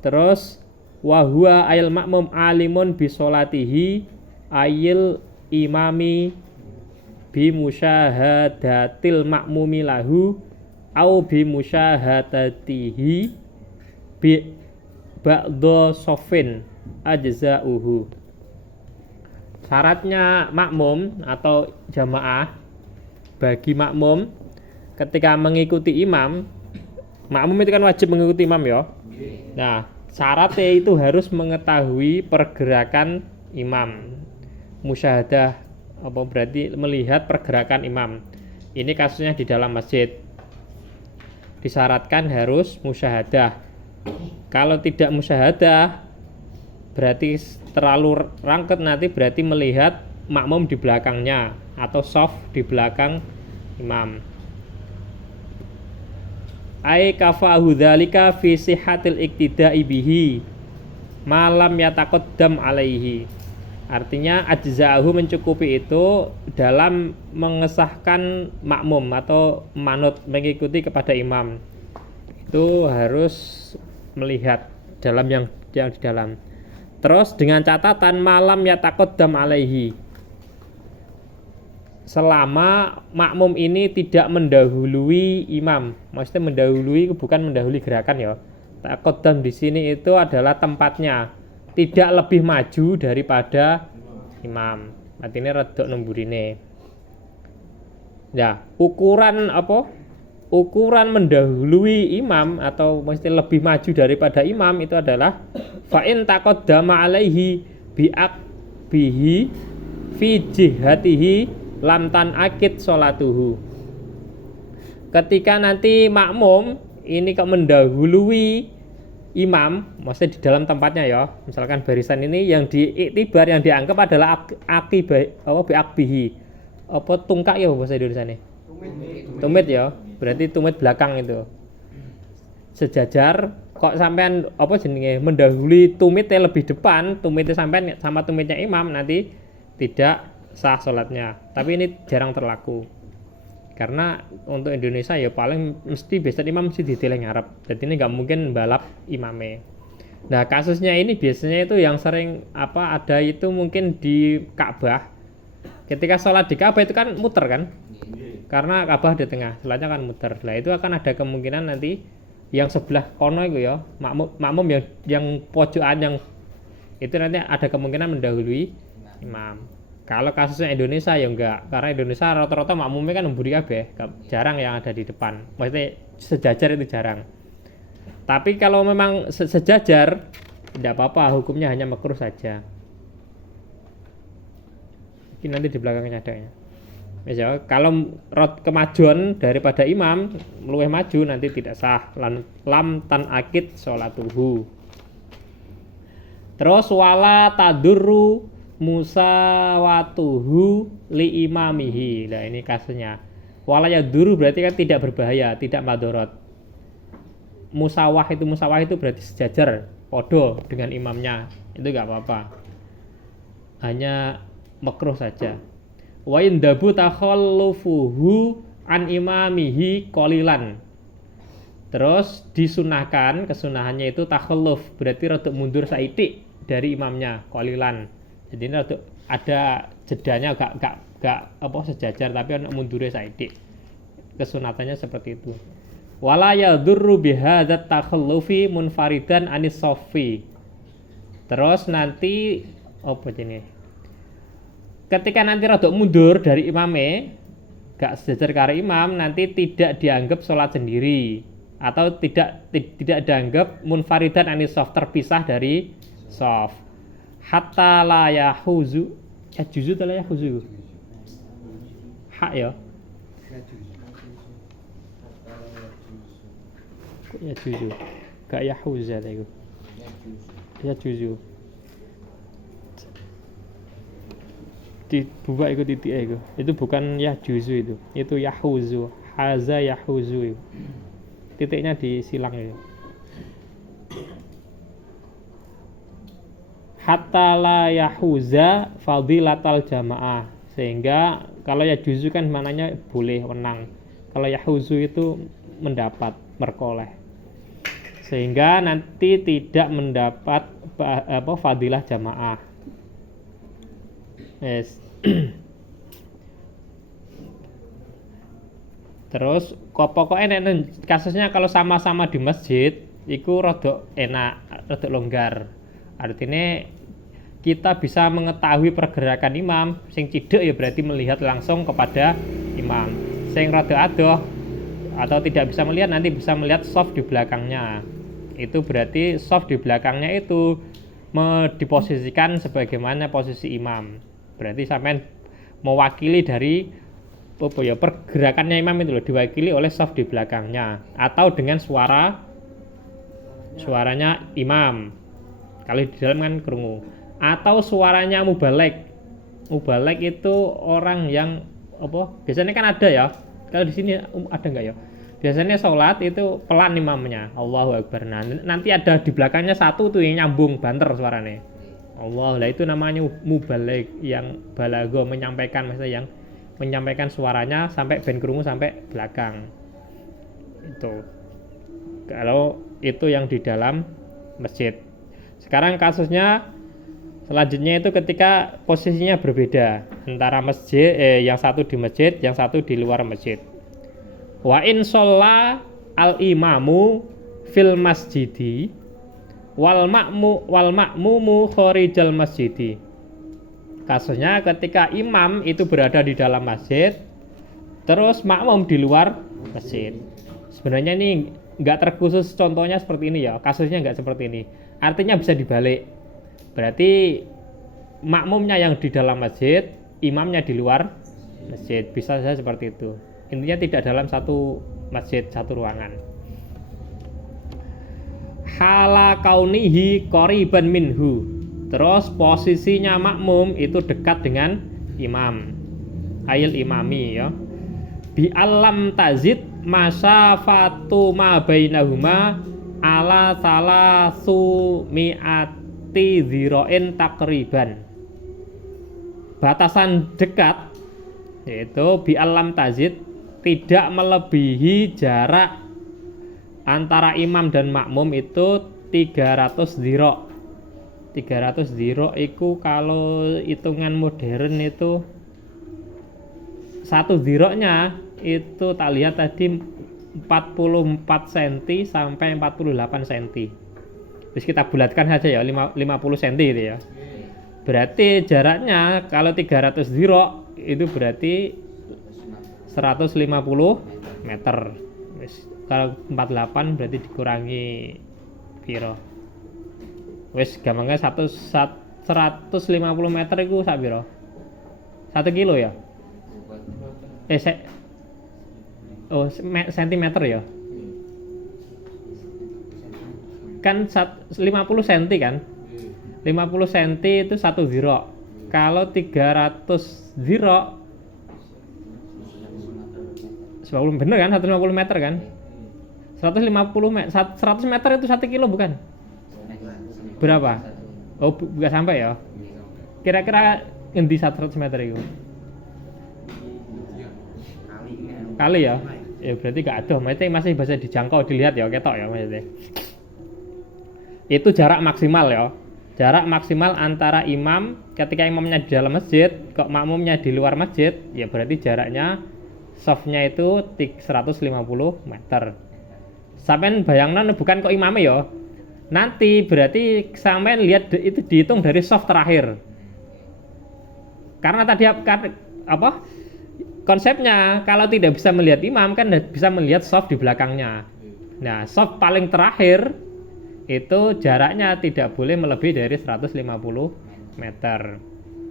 Terus wa huwa ayil makmum alimun bi sholatihi ayil imami bi musyahadatil makmumi lahu au bi musyahadatihi bi ba'dha sofin ajza'uhu. Syaratnya makmum atau jamaah bagi makmum ketika mengikuti imam, makmum itu kan wajib mengikuti imam ya. Nah, syaratnya itu harus mengetahui pergerakan imam. Musyahadah apa berarti melihat pergerakan imam. Ini kasusnya di dalam masjid. Disyaratkan harus musyahadah. Kalau tidak musyahadah berarti terlalu rangket, nanti berarti melihat makmum di belakangnya atau shaf di belakang imam. Ai kafahu dzalika fi sihhatil iktida'i bihi malam yataqaddam alaihi. Artinya ajza'ahu mencukupi itu dalam mengesahkan makmum atau manut mengikuti kepada imam. Itu harus melihat dalam yang di dalam. Terus dengan catatan malam yataqaddam alaihi. Selama makmum ini tidak mendahului imam. Maksudnya mendahului bukan mendahului gerakan ya. Taqaddam di sini itu adalah tempatnya. Tidak lebih maju daripada imam. Artinya redok nemburine. Ya, ukuran apa? Ukuran mendahului imam atau mesti lebih maju daripada imam itu adalah fa'in taqaddama alaihi bihi fi jihatihi lam tan akid sholatuhu. Ketika nanti makmum ini kok mendahului imam, maksudnya di dalam tempatnya ya. Misalkan barisan ini yang diiktibar yang dianggap adalah biakbihi. Apa tungkak ya bahasa Indonesia nih? Tumit ya. Berarti tumit belakang itu. Sejajar kok sampean apa jenenge mendahului tumitnya lebih depan, tumitnya sampean sama tumitnya imam nanti tidak sah sholatnya. Tapi ini jarang terlaku. Karena untuk Indonesia ya paling mesti biasa imam mesti ditiling ngarep. Jadi ini nggak mungkin balap imamnya. Nah kasusnya ini biasanya itu yang sering ada itu mungkin di Ka'bah. Ketika sholat di Ka'bah itu kan muter kan? Karena Ka'bah di tengah, sholatnya kan muter. Nah itu akan ada kemungkinan nanti yang sebelah kono itu ya makmum yang pojokan yang itu nanti ada kemungkinan mendahului imam. Kalau kasusnya Indonesia ya enggak, karena Indonesia rata-rata makmumnya kan memburi kabeh, jarang yang ada di depan. Maksudnya sejajar itu jarang. Tapi kalau memang sejajar tidak apa-apa, hukumnya hanya makruh saja. Ini nanti di belakangnya adanya. Misal kalau kemajuan daripada imam luwih maju nanti tidak sah lam tan akid sholatuhu. Terus wala tadurru musawatuhu li imamihi. Nah ini kasusnya. Wala yadurru berarti kan tidak berbahaya, tidak madorot. Musawah itu berarti sejajar, podo dengan imamnya. Itu enggak apa-apa. Hanya makruh saja. Wa indabu takhallufuhu an imamihi qalilan. Terus disunahkan, kesunahannya itu takhalluf, berarti rada mundur saitik dari imamnya, qalilan. Jadi ini ada jedanya enggak sejajar tapi ana mundure saitik. Kesunatannya seperti itu. Wala yadurru bihadzat takhallufi munfaridan anis saffi. Terus nanti ini? Ketika nanti rodok mundur dari imamnya, gak sejajar karo imam, nanti tidak dianggap sholat sendiri atau tidak dianggap munfaridan anis shaf, terpisah dari shaf. Hatta la yahuzu, juzu atau la yahuzu? Hak ya. Ya juzu. Gak yahuza itu. Ya juzu. Dibuka ikut titik itu bukan yajuzu itu yahuzu, haza yahuzu, titiknya disilang itu. Hatta la yahuza fadilatal jamaah, sehingga kalau yajuzu kan maknanya boleh, menang. Kalau yahuzu itu mendapat, merkoleh, sehingga nanti tidak mendapat fadilah jamaah. Yes. Terus pokoknya kasusnya kalau sama-sama di masjid itu rada enak, rada longgar. Artinya kita bisa mengetahui pergerakan imam. Sing cidek ya berarti melihat langsung kepada imam. Sing rada adoh atau tidak bisa melihat nanti bisa melihat soft di belakangnya. Itu berarti soft di belakangnya itu diposisikan sebagaimana posisi imam. Berarti sampai mewakili dari pergerakannya imam itu loh, diwakili oleh soft di belakangnya atau dengan suaranya imam. Kalau di dalam kan krungu. Atau suaranya mubalek. Mubalek itu orang yang biasanya kan ada ya. Kalau di sini ada enggak ya? Biasanya sholat itu pelan imamnya, Allahu Akbar. Nah, nanti ada di belakangnya satu tuh yang nyambung banter suaranya. Allah, lah itu namanya mubalek, yang balago, menyampaikan, maksudnya yang menyampaikan suaranya sampai ben krungu sampai belakang. Itu. Kalau itu yang di dalam masjid. Sekarang kasusnya selanjutnya itu ketika posisinya berbeda antara masjid yang satu di masjid, yang satu di luar masjid. Wa in sholla al imamu fil masjidi wal ma'mumu khorijal masjidi. Kasusnya ketika imam itu berada di dalam masjid, terus makmum di luar masjid. Sebenarnya ini nggak terkhusus contohnya seperti ini ya, kasusnya nggak seperti ini. Artinya bisa dibalik. Berarti makmumnya yang di dalam masjid, imamnya di luar masjid. Bisa saja seperti itu. Intinya tidak dalam satu masjid, satu ruangan. Hala kaunihi qoriban minhu. Terus posisinya makmum itu dekat dengan imam. Ayil imami ya. Bi alam tazid masafatu ma bainahuma ala salasu mi'ati dzira'in takriban. Batasan dekat yaitu bi alam tazid tidak melebihi jarak antara imam dan makmum itu 300 dzira'. 300 dzira' itu kalau hitungan modern itu satu dzira'nya itu tak lihat tadi 44 cm sampai 48 cm. Terus kita bulatkan saja ya 50 cm itu ya. Berarti jaraknya kalau 300 dzira' itu berarti 150 meter. Kalau 48 berarti dikurangi piro? Wes gampangnya 150 meter itu sak piro? 1 kilo ya? Sentimeter ya? Kan 50 cm kan? 50 cm itu 1 dzira'. Kalau 300 dzira' 10 bener kan? 150 meter kan? 100 meter itu 1 kilo bukan? Berapa? Oh, enggak sampai ya? Kira-kira ngendi 100 meter itu? Kali ya? Ya berarti enggak ada, maksudnya masih bisa dijangkau, dilihat ya, ketok ya maksudnya. Itu jarak maksimal ya. Jarak maksimal antara imam, ketika imamnya di dalam masjid, kok makmumnya di luar masjid, ya berarti jaraknya softnya itu 150 meter. Sampai bayangkan bukan kok imamnya ya. Nanti berarti sampai lihat itu dihitung dari soft terakhir. Karena tadi apa? Konsepnya kalau tidak bisa melihat imam kan bisa melihat soft di belakangnya. Nah, soft paling terakhir itu jaraknya tidak boleh melebihi dari 150 meter.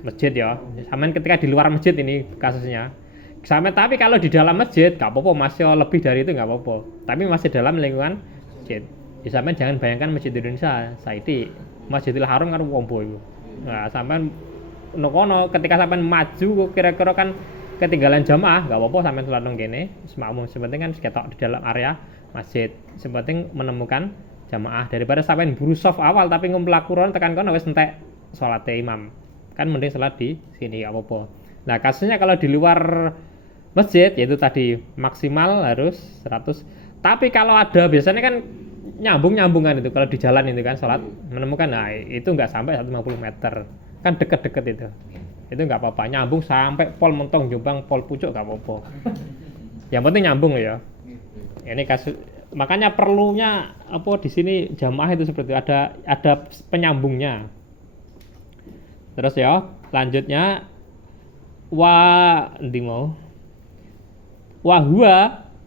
Masjid ya. Sampai ketika di luar masjid ini kasusnya. Sampai tapi kalau di dalam masjid nggak apa-apa, masih lebih dari itu nggak apa-apa. Tapi masih dalam lingkungan masjid. Ya sampai jangan bayangkan masjid Indonesia, Saidi, Masjidil Haram kan wombo itu. Nah, sampai nokono ketika sampai maju kira-kira kan ketinggalan jamaah, nggak apa-apa sampai sholat nang kene, makmum sepenting kan ketok di dalam area masjid. Sepenting menemukan jamaah daripada sampai buru soft awal tapi ngumpul Quran tekan kono wis entek salate imam. Kan mending salat di sini nggak apa-apa. Nah, kasusnya kalau di luar masjid yaitu tadi maksimal harus 100. Tapi kalau ada biasanya kan nyambung kan itu kalau di jalan itu kan sholat menemukan, nah itu nggak sampai 150 meter kan deket-deket itu nggak apa-apa, nyambung sampai pol Mentong Jombang pol Pucuk nggak apa-apa, yang penting nyambung ya. Ini kasus, makanya perlunya apa di sini jamaah itu seperti itu, ada penyambungnya. Terus ya lanjutnya wa huwa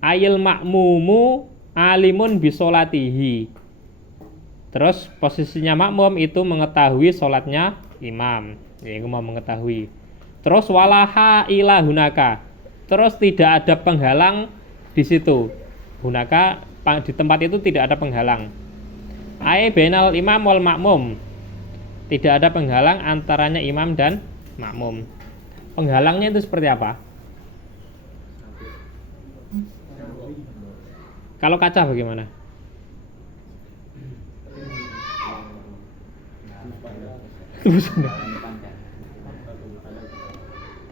ayil makmumu alimun bisolatihi. Terus posisinya makmum itu mengetahui sholatnya imam, ya itu mau mengetahui. Terus walaha ila hunaka, terus tidak ada penghalang di situ. Hunaka di tempat itu tidak ada penghalang. Ai bainal imam wal makmum, tidak ada penghalang antaranya imam dan makmum. Penghalangnya itu seperti apa? Kalau kaca bagaimana?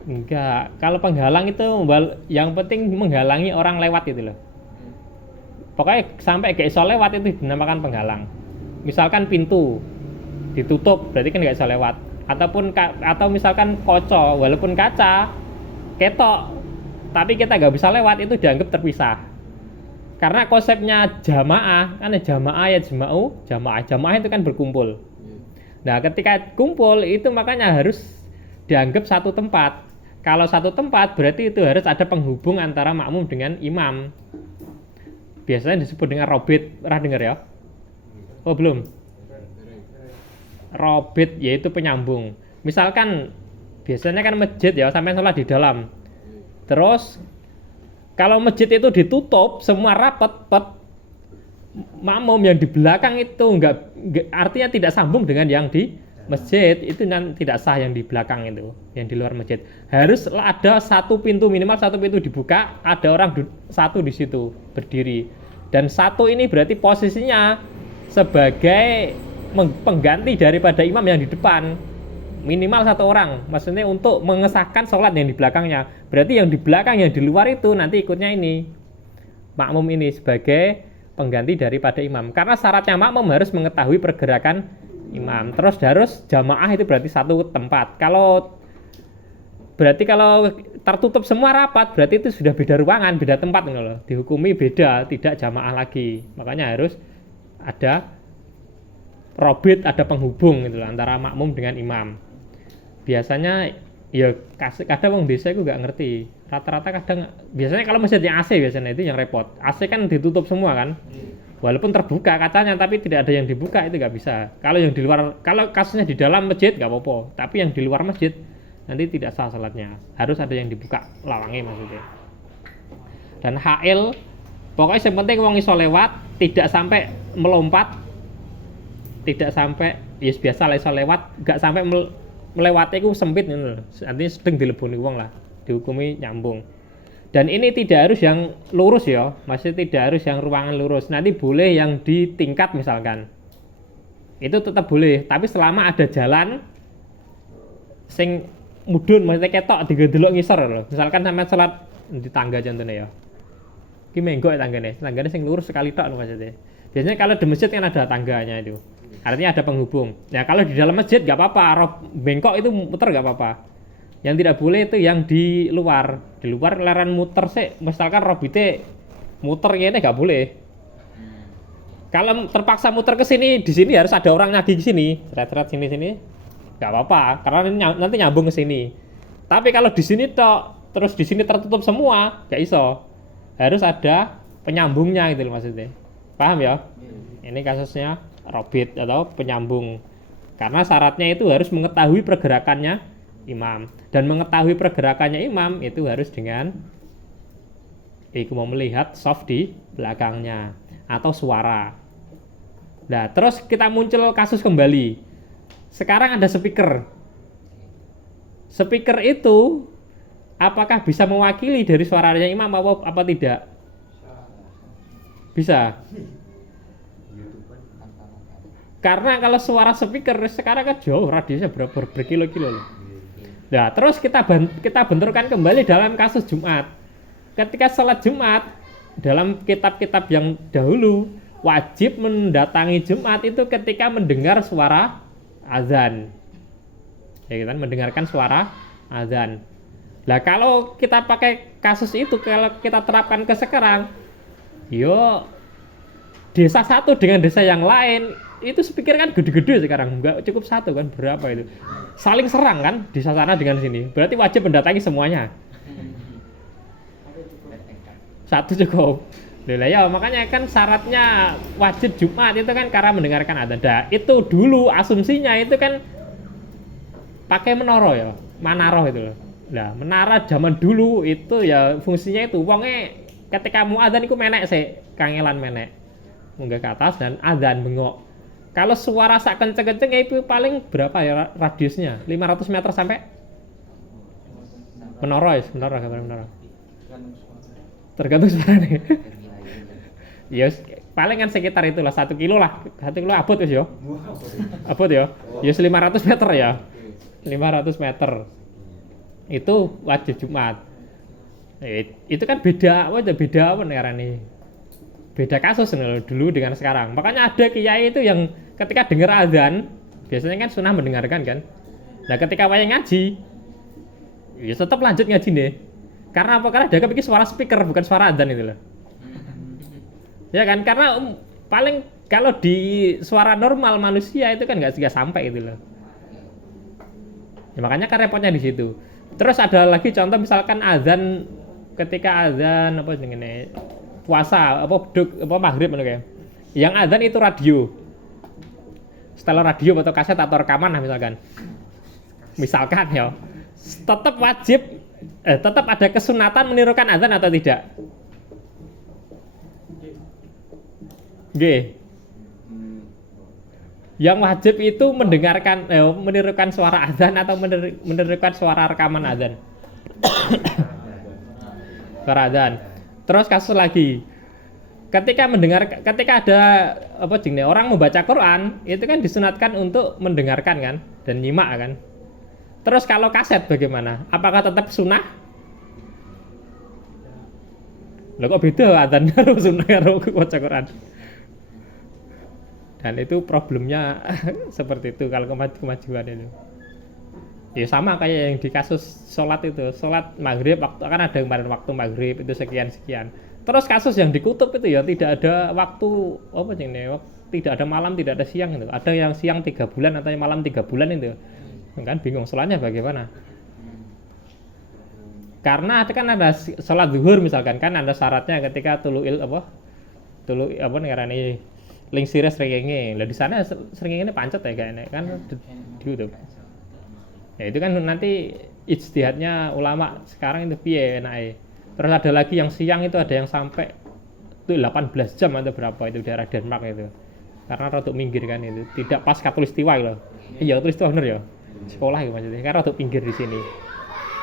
Enggak, kalau penghalang itu yang penting menghalangi orang lewat itu loh. Pokoknya sampai gak iso lewat itu dinamakan penghalang. Misalkan pintu ditutup berarti kan gak iso lewat. Atau misalkan kaca, walaupun kaca ketok tapi kita gak bisa lewat, itu dianggap terpisah. Karena konsepnya jamaah, kan jamaah ya jamaah itu kan berkumpul. Nah ketika kumpul itu makanya harus dianggap satu tempat. Kalau satu tempat berarti itu harus ada penghubung antara makmum dengan imam. Biasanya disebut dengan robit, pernah dengar ya? Oh belum? Robit yaitu penyambung. Misalkan biasanya kan masjid ya, sampai sholat di dalam. Terus kalau masjid itu ditutup semua rapat, makmum yang di belakang itu enggak, artinya tidak sambung dengan yang di masjid, itu tidak sah yang di belakang itu, yang di luar masjid. Harus ada satu pintu, minimal satu pintu dibuka, ada orang satu di situ berdiri. Dan satu ini berarti posisinya sebagai pengganti daripada imam yang di depan. Minimal satu orang, maksudnya untuk mengesahkan sholat yang di belakangnya. Berarti yang di belakang, yang di luar itu nanti ikutnya ini makmum ini sebagai pengganti daripada imam. Karena syaratnya makmum harus mengetahui pergerakan imam. Terus harus jamaah itu berarti satu tempat. Kalau tertutup semua rapat, berarti itu sudah beda ruangan, beda tempat loh. Dihukumi beda, tidak jamaah lagi. Makanya harus ada robit, ada penghubung gitu loh, antara makmum dengan imam. Biasanya ya kadang orang desa itu nggak ngerti. Rata-rata kadang biasanya kalau masjidnya AC biasanya itu yang repot. AC kan ditutup semua kan. Walaupun terbuka kacanya tapi tidak ada yang dibuka, itu nggak bisa. Kalau yang di luar, kalau kasusnya di dalam masjid nggak apa-apa. Tapi yang di luar masjid nanti tidak sah salatnya. Harus ada yang dibuka lawangnya maksudnya. Dan hail pokoknya yang penting wong iso lewat, tidak sampai melompat, tidak sampai ya biasa lah iso lewat, nggak sampai melewati itu sempit gitu. Artinya sedang dileboni wong lah, dihukumi nyambung. Dan ini tidak harus yang lurus ya, masih tidak harus yang ruangan lurus. Nanti boleh yang di tingkat misalkan, itu tetap boleh. Tapi selama ada jalan sing mudun, maksudnya ketok digedelok ngisor loh. Misalkan sampai sholat di tangga contohnya ya, ki menggok tangganya sing lurus sekali tok maksudnya. Biasanya kalau di masjid kan ada tangganya itu, artinya ada penghubung. Ya kalau di dalam masjid nggak apa-apa, bengkok itu muter nggak apa-apa. Yang tidak boleh itu yang di luar leren muter sih. Misalkan robite muter ini nggak boleh. Kalau terpaksa muter ke sini, di sini harus ada orang nyagi ke sini, seret-seret sini, nggak apa-apa, karena nanti nyambung ke sini. Tapi kalau di sini tok, terus di sini tertutup semua, nggak iso. Harus ada penyambungnya gitu loh maksudnya. Paham ya? Ini kasusnya robit atau penyambung. Karena syaratnya itu harus mengetahui pergerakannya imam, dan mengetahui pergerakannya imam itu harus dengan mau melihat soft di belakangnya atau suara. Nah, terus kita muncul kasus kembali. Sekarang ada speaker. Speaker itu apakah bisa mewakili dari suaranya imam apa tidak? Bisa. Karena kalau suara speaker sekarang kan jauh, radiusnya berkilo-kilo loh. Nah, terus kita benturkan kembali dalam kasus Jumat. Ketika sholat Jumat, dalam kitab-kitab yang dahulu, wajib mendatangi Jumat itu ketika mendengar suara azan. Ya kan, mendengarkan suara azan. Lah kalau kita pakai kasus itu, kalau kita terapkan ke sekarang, yo desa satu dengan desa yang lain itu sepikir kan gede-gede sekarang, nggak cukup satu kan, berapa itu saling serang kan di sana dengan sini, berarti wajib mendatangi semuanya. Satu cukup. Lah ya makanya kan syaratnya wajib Jumat itu kan karena mendengarkan adzan. Nah, itu dulu asumsinya itu kan pakai menara ya, manaroh itu loh. Nah, menara zaman dulu itu ya fungsinya itu wonge ketika mau adzan iku menek sih, kangelan menek. Munggah ke atas dan adzan bengok. Kalau suara sak kenceng-kenceng itu paling berapa ya radiusnya? 500 meter sampai menara ya, menara. Tergantung suara nih. Ya paling kan sekitar itulah 1 kilo lah. 1 kilo abot wis yo. Abot yo. Ya 500 meter ya. 500 meter. Itu wajib Jumat. Itu kan beda apa nih? Beda kasus dulu dengan sekarang. Makanya ada kiai itu yang ketika dengar azan biasanya kan sunah mendengarkan kan. Nah ketika wayang ngaji ya tetap lanjut ngaji nih. Karena apa? Karena dia kepikir suara speaker bukan suara azan itu loh. Ya kan, karena paling kalau di suara normal manusia itu kan nggak sampai itu loh. Ya, makanya kan repotnya di situ. Terus ada lagi contoh misalkan azan, ketika azan apa ini puasa apa maghrib kayak. Yang azan itu radio. Setelah radio atau kaset atau rekaman lah misalkan. Misalkan ya, tetap wajib tetap ada kesunatan menirukan azan atau tidak? G. Yang wajib itu mendengarkan menirukan suara azan atau menirukan suara rekaman azan. Suara azan. Terus kasus lagi. Ketika ada orang membaca Quran, itu kan disunatkan untuk mendengarkan kan dan nyimak kan. Terus kalau kaset bagaimana? Apakah tetap sunnah? Loh kok beda azan karo sunnah karo baca Quran? Dan itu problemnya seperti itu kalau kemajuan itu. Ya sama kayak yang di kasus sholat itu, sholat maghrib waktu kan ada kemarin waktu maghrib itu sekian. Terus kasus yang dikutub itu ya tidak ada waktu tidak ada malam, tidak ada siang itu. Ada yang siang 3 bulan atau yang malam 3 bulan itu. Kan bingung sholatnya bagaimana? Karena kan ada sholat zuhur misalkan kan ada syaratnya ketika ngarani lingsire srengenge. Lah di sana srengenge pancet ya kayaknya kan di YouTube. Ya itu kan nanti ijtihadnya ulama sekarang itu piye enake. Terus ada lagi yang siang itu ada yang sampai itu 18 jam atau berapa itu daerah Denmark itu. Karena rotok minggir kan itu. Tidak pas katulistiwa loh. Iya katulistiwa bener ya. Sekolah gitu maksudnya. Karena rotok pinggir di sini.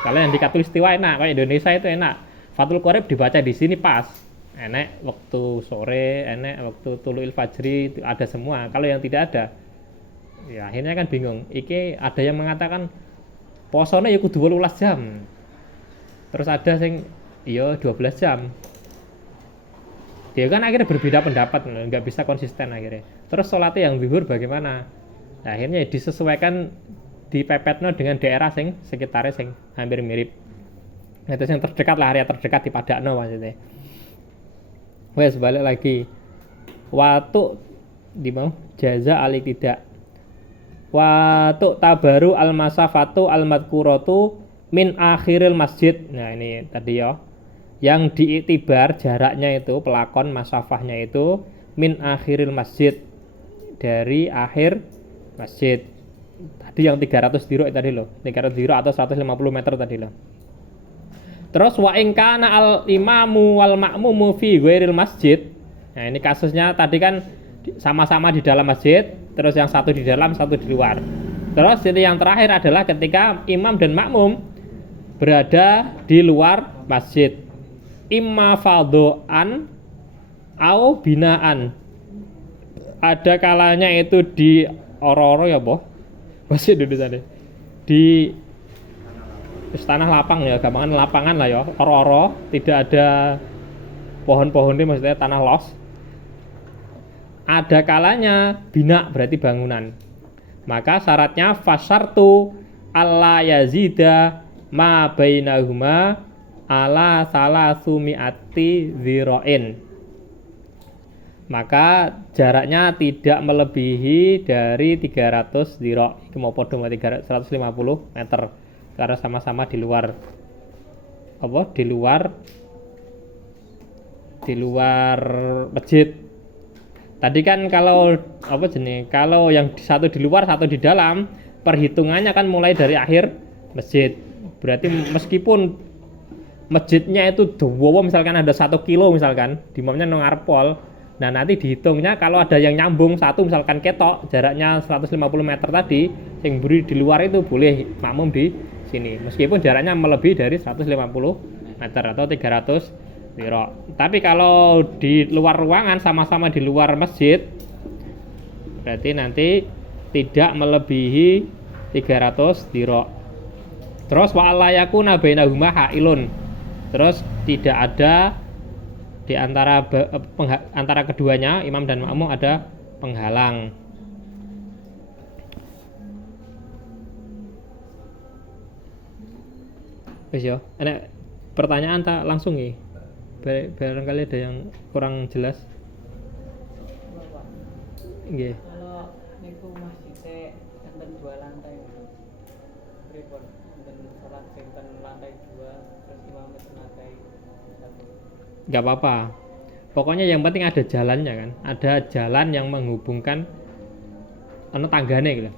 Kalau yang di katulistiwa enak, kayak Indonesia itu enak. Fathul Qorib dibaca di sini pas. Enak waktu sore, enak waktu tulu'il fajri, ada semua. Kalau yang tidak ada, ya akhirnya kan bingung. Iki ada yang mengatakan posone ya kudu 18 jam. Terus ada yang iya 12 jam. Dia kan akhirnya berbeda pendapat, nggak bisa konsisten akhirnya. Terus sholatnya yang zuhur bagaimana? Nah, akhirnya disesuaikan dipepetno dengan daerah sekitarnya hampir mirip. Nah, itu yang terdekat lah, area terdekat di Padakno maksudnya. Wes balik lagi. Watu di mau jaza alik tidak. Watu tabaru al masafatu al madkuratu min akhiril masjid. Nah ini tadi ya. Yang diiktibar jaraknya itu pelakon masafahnya itu min akhiril masjid, dari akhir masjid. Tadi yang 300 dirok tadi loh. 300 dirok atau 150 meter tadi loh. Terus wa in kana al imamu wal ma'mumu fi ghairil masjid. Nah, ini kasusnya tadi kan sama-sama di dalam masjid, terus yang satu di dalam, satu di luar. Terus ini yang terakhir adalah ketika imam dan makmum berada di luar masjid. Imma fardhu'an au binaan. Ada kalanya itu di oro-oro ya, boh. Masih Indonesia deh. Di tanah lapang ya, gampangan lapangan lah ya, oro-oro, tidak ada pohon-pohon ini maksudnya tanah los. ada kalanya bina berarti bangunan. Maka syaratnya fasartu alla yazida ma bainahuma ala salasumi'ati zira'in. Maka jaraknya tidak melebihi dari 300 zira'. Iki mau padha 150 meter. Karena sama-sama di luar masjid. Tadi kan kalau kalau yang satu di luar satu di dalam, perhitungannya kan mulai dari akhir masjid. Berarti meskipun masjidnya itu dawa misalkan ada 1 kilo misalkan, di imamnya nang ngarep pol. Nah, nanti dihitungnya kalau ada yang nyambung satu misalkan ketok jaraknya 150 meter tadi, yang beri di luar itu boleh makmum di sini. Meskipun jaraknya melebihi dari 150 meter atau 300 zira. Tapi kalau di luar ruangan sama-sama di luar masjid, berarti nanti tidak melebihi 300 zira. Terus wa alla yakuna bainahuma hailun. Terus tidak ada di antara keduanya, imam dan makmum, ada penghalang. Wis yo, enek pertanyaan tak langsung ya. Barangkali ada yang kurang jelas. Nggih. Kalau niku masjid enten 2 lantai. Pripun? Enten salat sing ten lantai 2 terus imam ten lantai 1. Enggak apa-apa. Pokoknya yang penting ada jalannya kan. Ada jalan yang menghubungkan tanggane gitu.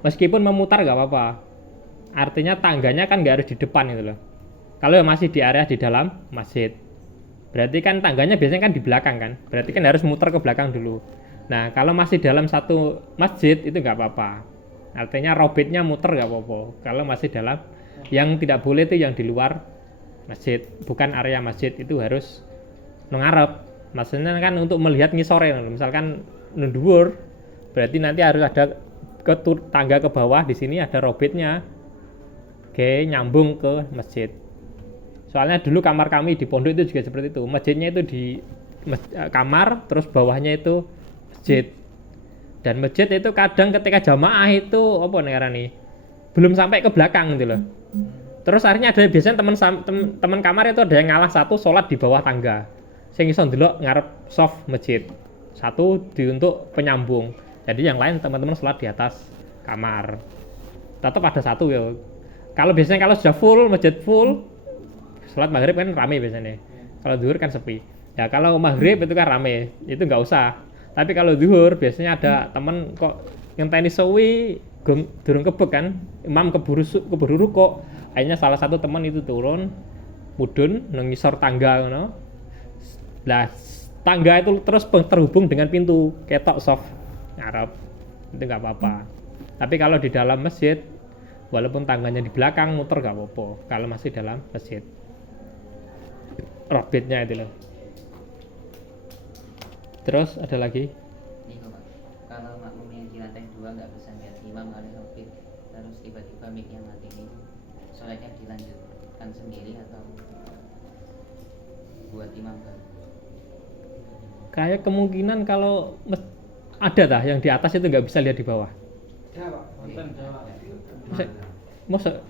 Meskipun memutar enggak apa-apa. Artinya tangganya kan enggak harus di depan gitu loh. Kalau masih di area di dalam masjid, berarti kan tangganya biasanya kan di belakang kan. Berarti kan harus muter ke belakang dulu. Nah, kalau masih dalam satu masjid itu nggak apa-apa. Artinya robitnya muter nggak apa-apa. Kalau masih dalam, yang tidak boleh itu yang di luar masjid, bukan area masjid, itu harus ngarep. Maksudnya kan untuk melihat ngisore. Misalkan nundur, berarti nanti harus ada tangga ke bawah. Di sini ada robitnya, oke, nyambung ke masjid. Soalnya dulu kamar kami di pondok itu juga seperti itu. Masjidnya itu di kamar, terus bawahnya itu masjid. Dan masjid itu kadang ketika jamaah itu apa nih, belum sampai ke belakang gitu loh. Terus akhirnya ada biasanya teman kamar itu ada yang ngalah satu sholat di bawah tangga. Sing iso ndelok ngarep soft masjid. Satu untuk penyambung. Jadi yang lain teman-teman sholat di atas kamar. Tetap ada satu ya. Kalau biasanya kalau sudah full, masjid full, sholat maghrib kan rame biasanya. Kalau zuhur kan sepi. Ya kalau maghrib itu kan rame, itu nggak usah. Tapi kalau zuhur biasanya ada temen kok yang tenis sewi durung kebek kan, imam keburu rukuk. Akhirnya salah satu teman itu turun, mudun ngisor tangga ngono. Lah tangga itu terus terhubung dengan pintu ketok soft ngarep. Itu nggak apa-apa. Tapi kalau di dalam masjid, walaupun tangganya di belakang muter nggak apa-apa. Kalau masih dalam masjid. Robitnya itu loh. Terus ada lagi? Nih kok Pak, kalau makmum yang di lantai 2 nggak bisa lihat imam ada robit, terus tiba-tiba mic yang mati ini, sholatnya dilanjutkan sendiri atau buat imam kan? Kayak kemungkinan kalau ada dah yang di atas itu nggak bisa lihat di bawah. Ya Pak, wonten Masa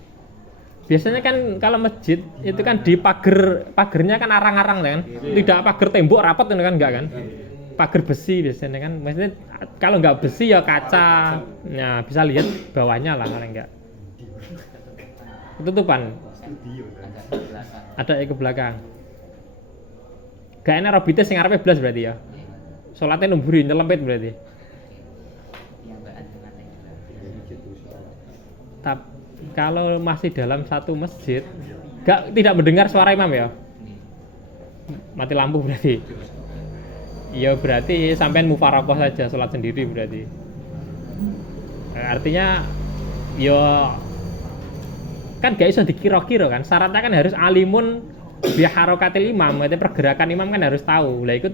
biasanya kan kalau masjid itu kan di pagernya kan arang-arang kan, tidak pagar tembok rapat kan enggak kan, pagar besi biasanya kan. Maksudnya kalau nggak besi ya kaca, nah bisa lihat bawahnya lah kalau enggak. Ketutupan. Ada ke belakang. Gak enak robitnya sing ngarepe blas berarti ya. Salatnya numburi nyelempit berarti. Yang nggak ada lantai 2. Tapi kalau masih dalam satu masjid, tidak mendengar suara imam ya, mati lampu berarti. Ya berarti sampean mufaroqah saja, sholat sendiri berarti. Artinya, ya kan gak bisa dikira-kira kan. Syaratnya kan harus alimun bi harokatil imam, berarti pergerakan imam kan harus tahu. Lah itu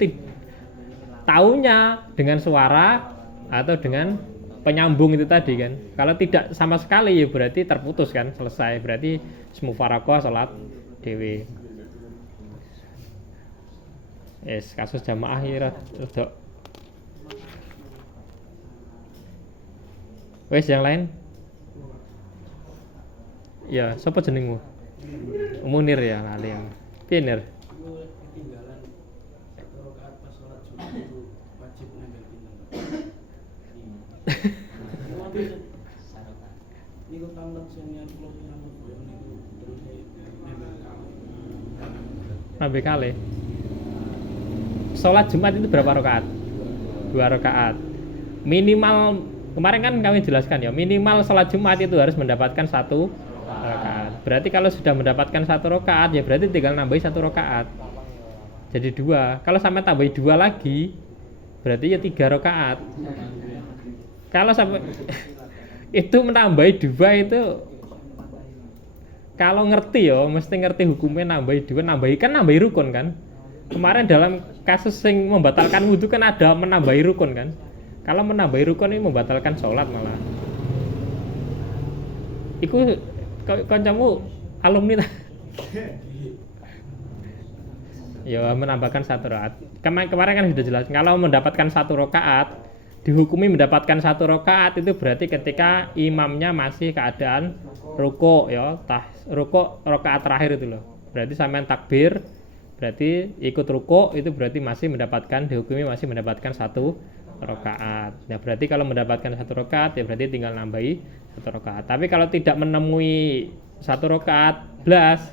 taunya dengan suara atau dengan penyambung itu tadi kan. Kalau tidak sama sekali ya berarti terputus kan, selesai. Berarti mufaroqah salat dhewe. Kasus jamaah ya rada Wes yang lain? Ya, siapa jenengmu? Munir ya, lali yang. Piye Nir? Aku ketinggalan satu rakaat pas sholat Jumat itu wajib nempel pinten. Sarokan. Niku tamat senior kula nyambut boyo niku terus nempel kali. Nabi kali. Sholat Jumat itu berapa rakaat? 2 rakaat. Minimal kemarin kan kami jelaskan ya, minimal sholat Jumat itu harus mendapatkan 1 rakaat. Berarti kalau sudah mendapatkan 1 rakaat ya berarti tinggal nambahi 1 rakaat. Jadi 2. Kalau sampai tambahi 2 lagi berarti ya 3 rakaat. Kalau sampai itu menambahi 2 itu kalau ngerti ya, mesti ngerti hukumnya nambahi 2, nambahi rukun kan. Kemarin dalam kasus yang membatalkan wudhu kan ada menambahi rukun kan. Kalau menambahi rukun ini membatalkan sholat malah. Iku kancamu alumni ta? Ya menambahkan 1 rakaat. Kemarin kan sudah jelas. Kalau mendapatkan 1 rakaat, dihukumi mendapatkan 1 rakaat itu berarti ketika imamnya masih keadaan ruko ya, ruko rakaat terakhir itu loh. Berarti sampean takbir, berarti ikut ruko itu berarti masih mendapatkan dihukumi masih mendapatkan 1 rakaat. Nah, berarti kalau mendapatkan 1 rakaat ya berarti tinggal nambahi 1 rakaat. Tapi kalau tidak menemui 1 rakaat belas,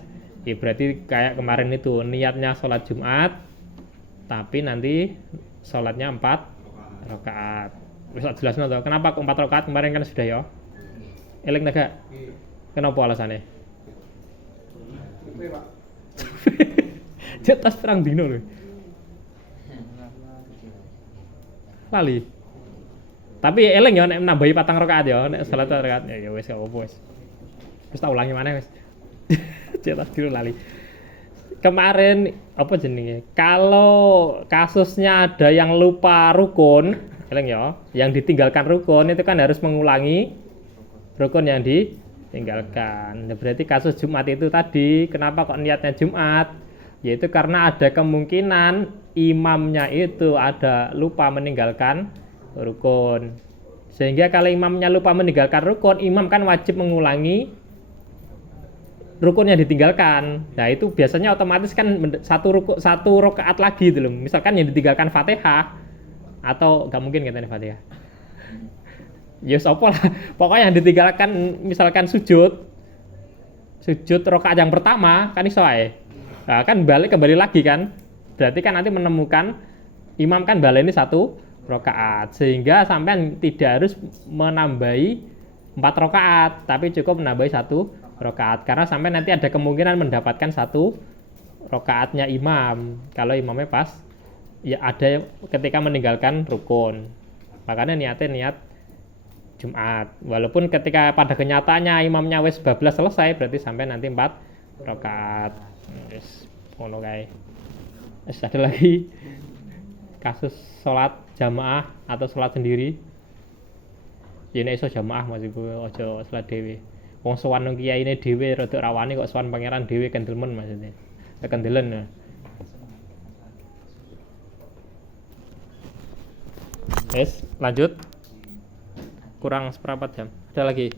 ya berarti kayak kemarin itu niatnya sholat Jumat, tapi nanti sholatnya 4 rakaat. Bisa jelas tuh. Kenapa kok 4 rakaat kemarin kan sudah ya? Eling tak? Kenapa alasannya? Cetas perang dino loh. Lali. Tapi eling ya nek nambahi 4 rakaat ya, nek salat rakaat ya wis gak apa-apa wis. Wis tak ulangi maneh wis. Cetas dino lali. Kemarin apa jenenge? Kalau kasusnya ada yang lupa rukun, eling ya, yang ditinggalkan rukun itu kan harus mengulangi rukun yang ditinggalkan. Nah, berarti kasus Jumat itu tadi, kenapa kok niatnya Jumat? Yaitu karena ada kemungkinan imamnya itu ada lupa meninggalkan rukun. Sehingga kalau imamnya lupa meninggalkan rukun, imam kan wajib mengulangi rukun yang ditinggalkan. Nah, itu biasanya otomatis kan satu rakaat lagi gitu loh. Misalkan yang ditinggalkan Fatihah atau enggak mungkin katanya Fatihah. Ya sapa lah. Pokoknya yang ditinggalkan misalkan sujud rakaat yang pertama kan iso ae. Nah, kan kembali lagi kan. Berarti kan nanti menemukan imam kan baleni 1 rakaat sehingga sampean tidak harus menambahi 4 rakaat tapi cukup menambahi 1 rakaat karena sampai nanti ada kemungkinan mendapatkan 1 rakaatnya imam kalau imamnya pas ya ada ketika meninggalkan rukun. Makanya niatnya niat Jumat walaupun ketika pada kenyataannya imamnya wis bablas selesai berarti sampai nanti 4 rakaat. Wis ngono kae. Wis ada lagi kasus sholat jamaah atau sholat sendiri. Ya nek iso jamaah maksudku aja sholat dhewe. Wong sowan nang kiyaine dhewe rada rawani kok sowan pangeran dhewe kendelmen maksudnya. Kendelen ya. Wis, lanjut. Kurang seperempat jam. Ada lagi?